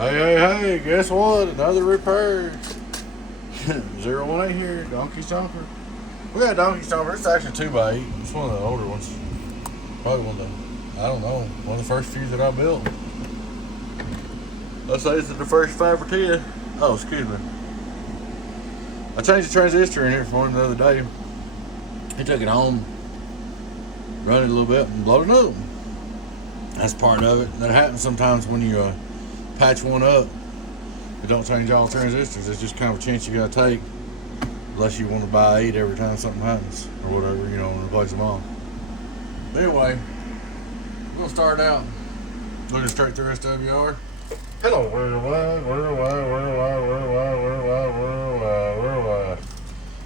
Hey, guess what? Another repair. 018 here, Donkey Stomper. We got a Donkey Stomper. It's actually 2x8. It's one of the older ones. Probably one of the, I don't know, one of the first few that I built. Let's say it's the first 5 or 10. Oh, excuse me. I changed the transistor in here for him the other day. He took it home, run it a little bit, and blowed it up. That's part of it. That happens sometimes when you patch one up. It don't change all transistors. It's just kind of a chance you gotta take, unless you want to buy 8 every time something happens or whatever, and replace them all. But anyway, we're gonna start out looking straight through SWR. Hello, worldwide.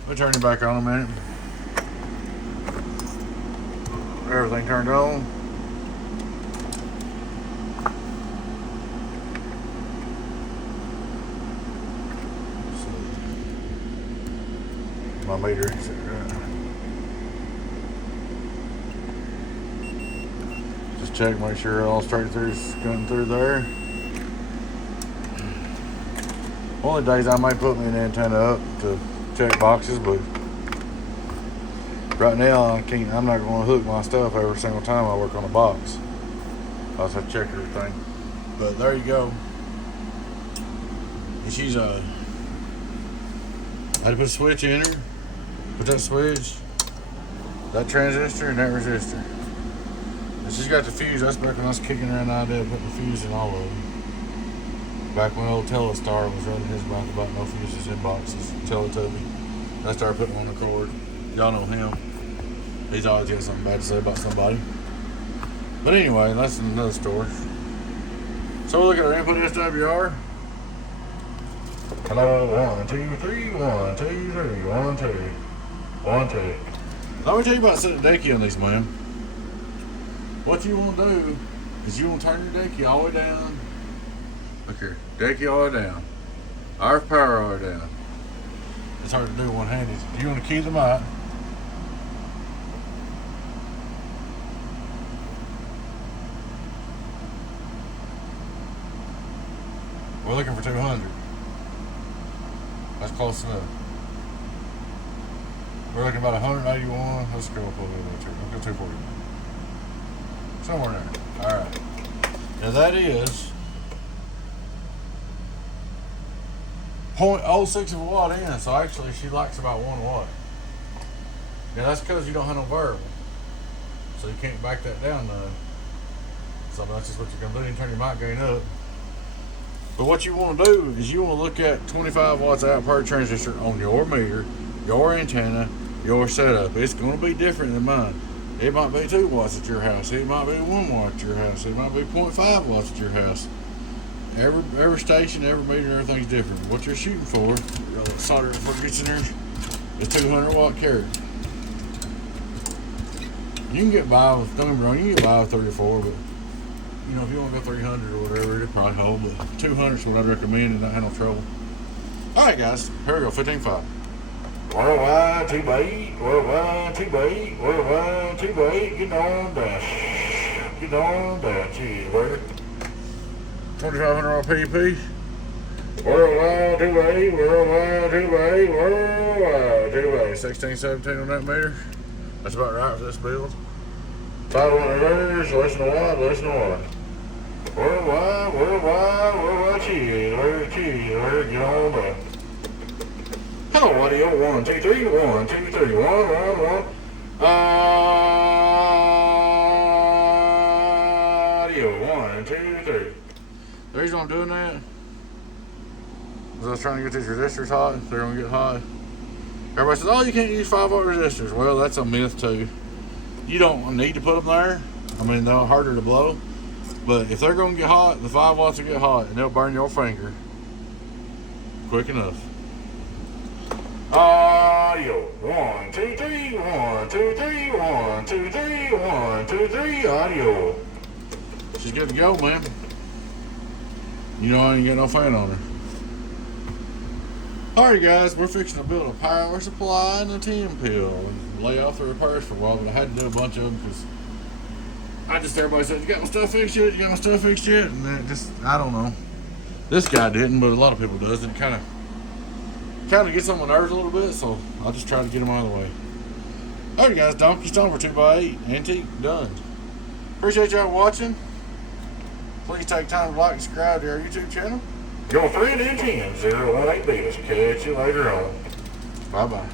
Let me turn it back on a minute. Everything turned on. My meter is just check, make sure all straight through is going through there. One of the days I might put me an antenna up to check boxes, but right now I'm not going to hook my stuff every single time I work on a box. I also have to check everything. But there you go. And she's I had to put a switch in her. Put that switch, that transistor, and that resistor. And she's got the fuse. That's back when I was kicking around the idea of putting the fuse in all of them. Back when old Telestar was running his mouth about no fuses in boxes. Teletubby. I started putting them on the cord. Y'all know him. He's always got something bad to say about somebody. But anyway, that's another story. So we'll look at our input SWR. Hello, 1, 2, 3, 1, 2, 3, 1, 2. 1, 2. Let me tell you about setting the decky on these, man. What you want to do is you want to turn your decky all the way down. Look here, decky all the way down. RF power all the way down. It's hard to do one-handed. You want to key them out. We're looking for 200. That's close enough. We're looking about 181. Let's go up a little bit. Let's go 241. Somewhere there. Alright. Now that is 0.06 of a watt in. So actually she likes about 1 watt. Now that's because you don't have no variable. So you can't back that down none. So that's just what you're going to do. You turn your mic gain up. But what you want to do is you want to look at 25 watts out per transistor on your meter, your antenna, your setup. It's going to be different than mine. It might be 2 watts at your house. It might be 1 watt at your house. It might be 0.5 watts at your house. Every station, every meter, everything's different. What you're shooting for, solder it before it gets in there, is 200 watt carry. You can get by with, don't get me wrong, you can get by with 3 or 4, but if you want to go 300 or whatever, it'll probably hold, but 200 is what I'd recommend and not have no trouble. Alright guys, here we go, 15.5. Worldwide 2x8, worldwide 2x8, worldwide 2x8, get on that. Get on that, cheeseburger. 2500 RPP. Worldwide 2x8, worldwide 2x8, worldwide 2x8. 16, 17 on that meter. That's about right for this build. 500 reverse, less than a watt, less than a watt. Worldwide, cheese, get on that. Hello, audio, 1, 2, 3, 1, 2, 3, 1, 1, 1. Audio, 1, 2, 3. The reason I'm doing that is I was trying to get these resistors hot. They're going to get hot. Everybody says, oh, you can't use 5 watt resistors. Well, that's a myth too. You don't need to put them there. I mean, they're harder to blow. But if they're going to get hot, the 5 watts will get hot and they'll burn your finger quick enough. Audio. 1, 2, 3, 1, 2, 3, 1, 2, 3, 1, 2, 3. Audio. She's good to go, man. I ain't got no fan on her. Alright guys, we're fixing to build a power supply and a 10 pill and lay off the repairs for a while, but I had to do a bunch of them because everybody said, you got my stuff fixed yet? You got my stuff fixed yet? And that just, I don't know. This guy didn't, but a lot of people does, and it kind of gets on my nerves a little bit. So I'll just try to get them out of the way. Alright, guys, donkey Stomper 2x8 antique done. Appreciate y'all watching. Please take time to like and subscribe to our YouTube channel. Your 3 and 10 018 Beatles. Catch you later on. Bye bye.